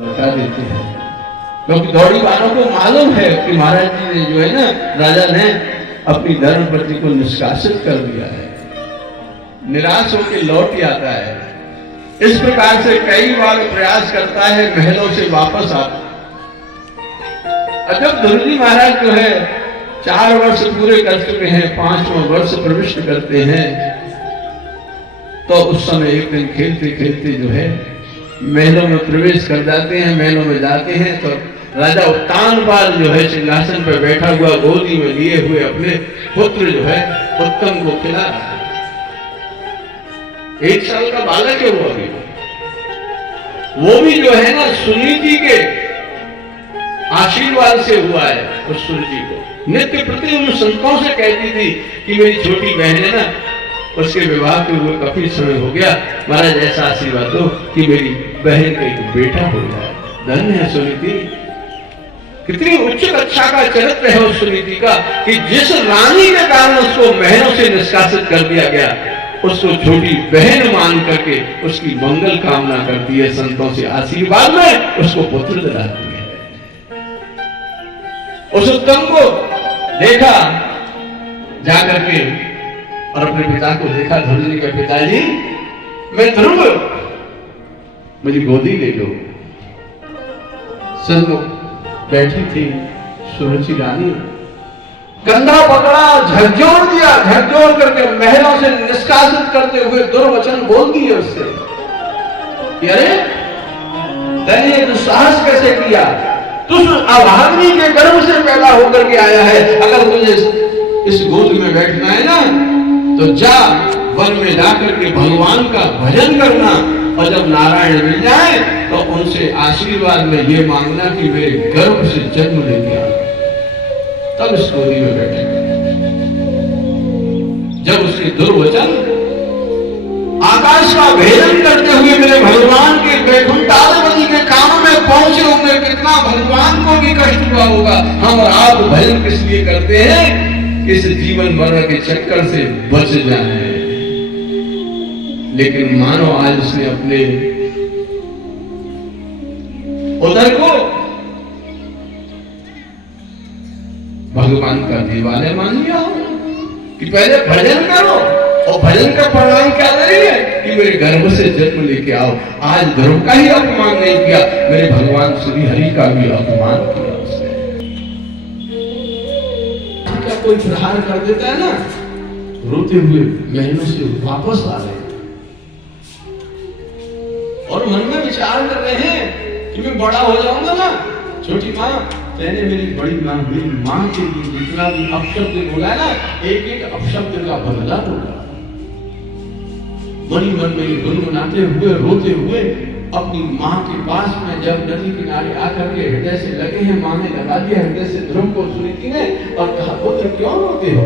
लौटा देते हैं, क्योंकि दौड़ी वालों को मालूम है कि महाराज जी ने जो है ना, राजा ने अपनी धर्मपत्नी को निष्कासित कर दिया है, निराश होकर लौट ही आता है। इस प्रकार से कई बार प्रयास करता है महलों से वापस आता। जब ध्रुव महाराज जो है 4 वर्ष पूरे कर चुके हैं, 5वां वर्ष प्रविष्ट करते हैं, तो उस समय एक दिन खेलते खेलते जो है महलों में प्रवेश कर जाते हैं। महलों में जाते हैं तो राजा उत्तानपाल जो है सिंहासन पर बैठा हुआ गोदी में लिए हुए अपने पुत्र जो है उत्तम को खिला रहा है। 1 साल का बालक है वो अभी, वो भी जो है ना सुनीति के आशीर्वाद से हुआ है। उस सुनीति को नित्य प्रति उन संतों से कहती थी कि मेरी छोटी बहन है ना, उसके विवाह के हुए काफी समय हो गया, महाराज ऐसा आशीर्वाद दो कि मेरी बहन का एक बेटा हो जाए। धन्य है सुनीति, कितनी उच्च कक्षा का चरित्र है उस सुनीति का कि जिस रानी के कारण उसको महलों से निष्कासित कर दिया गया, उसको छोटी बहन मान करके उसकी मंगल कामना करती है, संतों से आशीर्वाद में उसको पुत्र दिलाती है। उस उत्तम को देखा जाकर के और अपने पिता को देखा, ध्रुव जी के पिताजी मैं ध्रुव, मुझे गोदी ले लो। सन्मुख बैठी थी सुरुचि रानी, कंधा पकड़ा, झकझोर दिया, झकझोर करके महलों से निष्कासित करते हुए दुर्वचन बोल दिए उससे कि अरे तैने दुस्साहस कैसे किया, तू अभाग्नि के गर्भ से पैदा होकर के आया है, अगर तुझे इस गोद में बैठना है ना तो जा वन में जाकर के भगवान का भजन करना, और जब नारायण मिल जाए तो उनसे आशीर्वाद में ये मांगना कि मेरे गर्भ से जन्म लेके आ। तब इस गोदी में बैठे। जब उसके दुर्वचन आकाश का भेदन करते हुए मेरे भगवान के वैकुंठाधिपति के काम में पहुंचे होंगे, कितना भगवान को भी कष्ट हुआ होगा। हम और आप भजन किस लिए करते हैं? इस जीवन मरण के चक्कर से बच जाए। लेकिन मानो आज उसने अपने उदर को भगवान का देवालय मान लिया हो कि पहले भजन करो, और भजन का परिणाम क्या करेंगे कि मेरे गर्भ से जन्म लेके आओ। आज ध्रुव का ही अपमान नहीं किया, मेरे भगवान श्री हरि का भी अपमान किया उसने। क्या कोई प्रहार कर देता है ना, रोते हुए महलों से वापस आ रहे और मन में विचार कर रहे हैं कि मैं बड़ा हो जाऊंगा ना, छोटी माँ मैंने मेरी बड़ी माँ, मेरी माँ के लिए जितना भी अपशब्द बोला है ना, एक एक अपशब्द का बदला बोला। बड़ी मन में गुनगुनाते हुए रोते हुए अपनी माँ के पास में जब नदी किनारे आकर के हृदय से लगे हैं, माँ ने लगा दिया हृदय से ध्रुव को सुनीति ने, और कहा पुत्र क्यों रोते हो,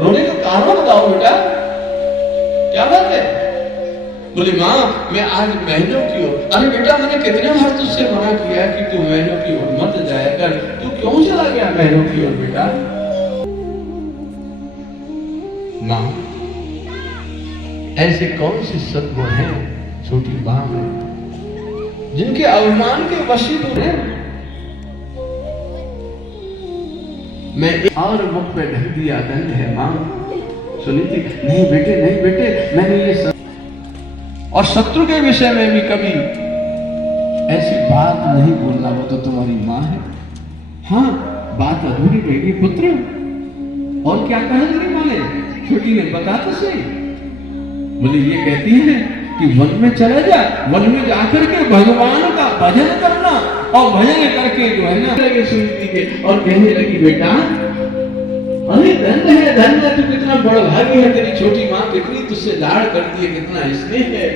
रोने का कारण बताओ बेटा, क्या बात है? बोले माँ मैं आज महलों की ओर। अरे बेटा मैंने कितने बार तुझसे मना किया कि तू महलों की ओर मत जाया कर, तू क्यों चला गया महलों की ओर बेटा? माँ ऐसे कौन से सद्गुण हैं छोटी माँ में जिनके अभिमान के वशीभूत हैं? मैं और मुख पे ढक दिया, दंड है माँ। सुनीति नहीं बेटे मैंने ये और शत्रु के विषय में भी कभी ऐसी बात नहीं बोलना, वो तो तुम्हारी माँ है। हाँ बात अधूरी रहेगी पुत्र। और क्या कहा तेरी माँ ने? छोटी ने बता तो सही। बोले ये कहती है कि वन में चला जा, वन में जाकर के भगवान का भजन करना, और भजन करके जो है ना लगे सुनीति के, और कहने लगी बेटा अरे धन्य है तू, कितना बड़ा भागी है, तेरी छोटी माँ कितनी तुझसे लाड़ करती है, कितना स्नेह है।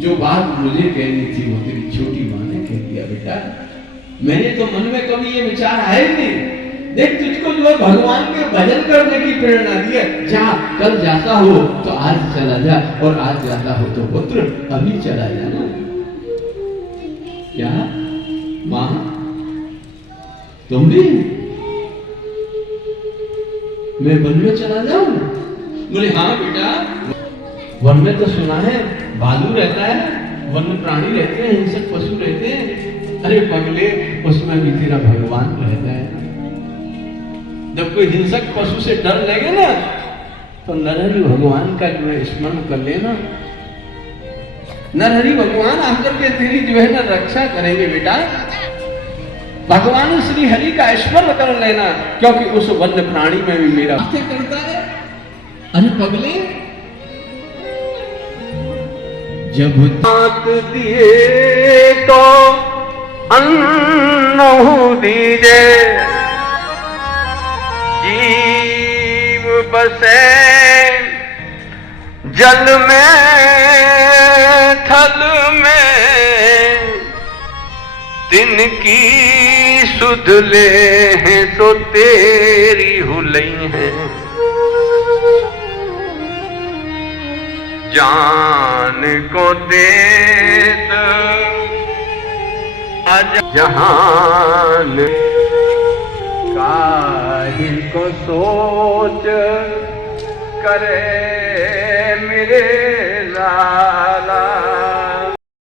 जो बात मुझे कहनी थी वो तेरी छोटी माँ ने कह दिया बेटा। मैंने तो मन में कभी ये विचार आया ही नहीं। देख तुझको जो है भगवान के भजन करने की प्रेरणा दी है, जा कल जाता हो तो आज चला जा, और आज जाता हो तो पुत्र अभी चला जाना। क्या माँ तुम भी मैं वन में चला जाऊं? बोले हाँ बेटा, वन में तो सुना है भालू रहता है, वन में प्राणी रहते हैं, हिंसक पशु रहते हैं, अरे पगले, उसमें भी तेरा भगवान रह जाए। जब कोई हिंसक पशु से डर लगे ना, तो नरहरि भगवान का जो है स्मरण कर लेना। नरहरि भगवान आकर के तेरी जो है ना रक्षा करेंगे बेटा। भगवान श्री हरि का स्मरण कर लेना, क्योंकि उस वन्य प्राणी में भी मेरा करता है। अरे पगले, जब दांत दिए तो अन्न दीजे, जीव बसे जल में थल में, तिनकी सुध ले हैं सो तेरी हुलई है। जान को देत जहान, काहे को सोच करे